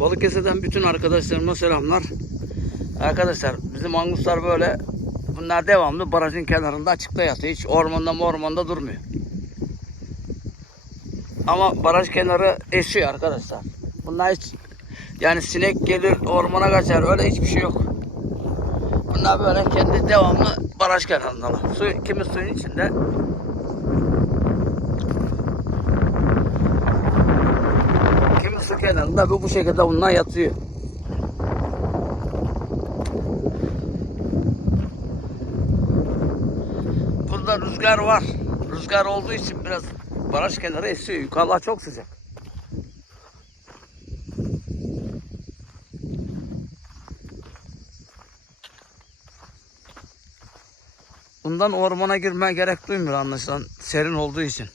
Balıkesir'den bütün arkadaşlarıma selamlar. Arkadaşlar bizim anguslar böyle bunlar devamlı barajın kenarında açıkta yatıyor. Hiç ormanda ormanda durmuyor. Ama baraj kenarı esiyor arkadaşlar. Bunlar hiç yani sinek gelir ormana kaçar öyle hiçbir şey yok. Bunlar böyle kendi devamlı baraj kenarındalar. Su, kimi suyun içinde su kenarında bu, bu şekilde bunlar yatıyor. Burada rüzgar var. Rüzgar olduğu için biraz baraj kenarı esiyor. Yukarılar çok sıcak. Bundan ormana girmeye gerek duymuyor anlaşılan serin olduğu için.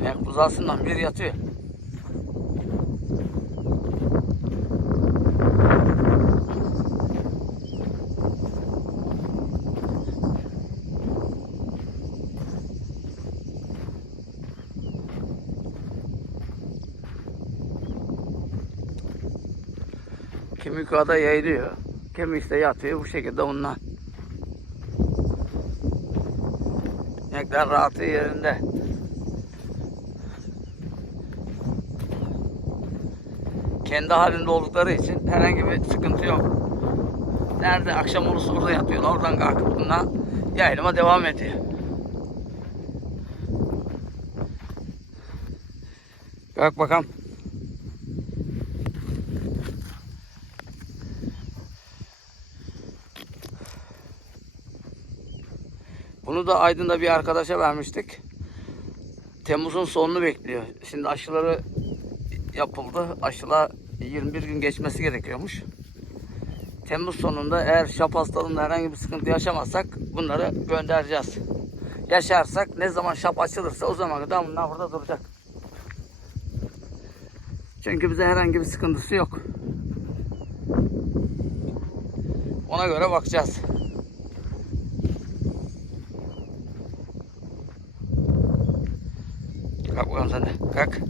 İnek buzağısından bir yatıyor. Kimi yukarıda yayılıyor. Kimi işte yatıyor bu şekilde onlar. İnekler rahatı yerinde. Kendi halinde oldukları için herhangi bir sıkıntı yok. Nerede akşam olursa orada yatıyorlar. Oradan kalkıp bunlar yayılıma devam ediyor. Kalk bakalım. Bunu da Aydın'da bir arkadaşa vermiştik. Temmuz'un sonunu bekliyor. Şimdi aşıları yapıldı. Aşıla 21 gün geçmesi gerekiyormuş. Temmuz sonunda eğer şap hastalığında herhangi bir sıkıntı yaşamazsak bunları göndereceğiz. Yaşarsak ne zaman şap açılırsa o zaman kadar bunlar burada duracak. Çünkü bize herhangi bir sıkıntısı yok. Ona göre bakacağız. Kalk bakalım sen de. Kalk.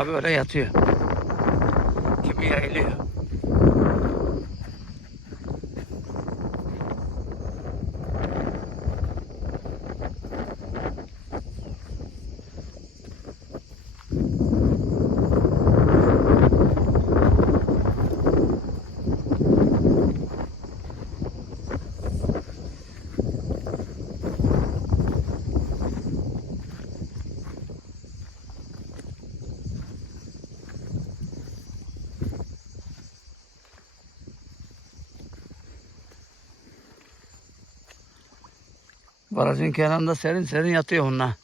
Bunlar böyle yatıyor. Kimi yayılıyor. Barajın kenarında serin serin yatıyor onlar.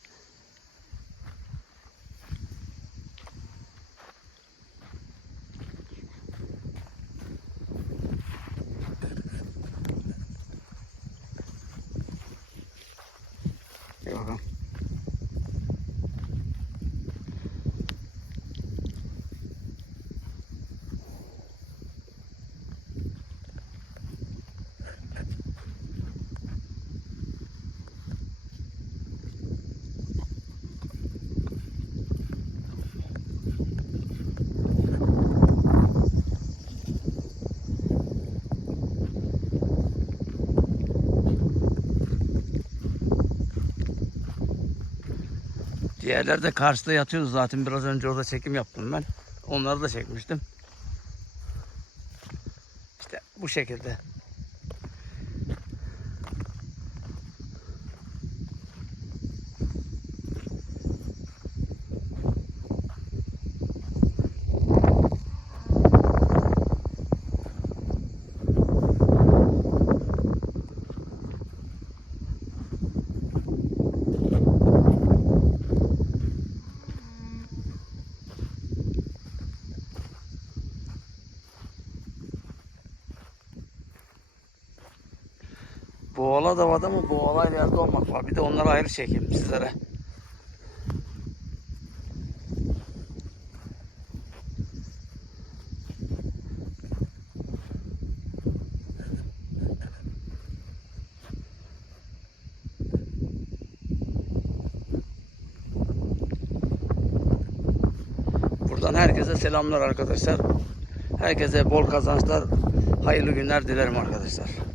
Diğerleri de karşıda yatıyordu zaten. Biraz önce orada çekim yaptım ben. Onları da çekmiştim. İşte bu şekilde. Boğala da var ama boğalayla yerde olmak var. Bir de onları ayrı çekeyim sizlere. Buradan herkese selamlar arkadaşlar. Herkese bol kazançlar, hayırlı günler dilerim arkadaşlar.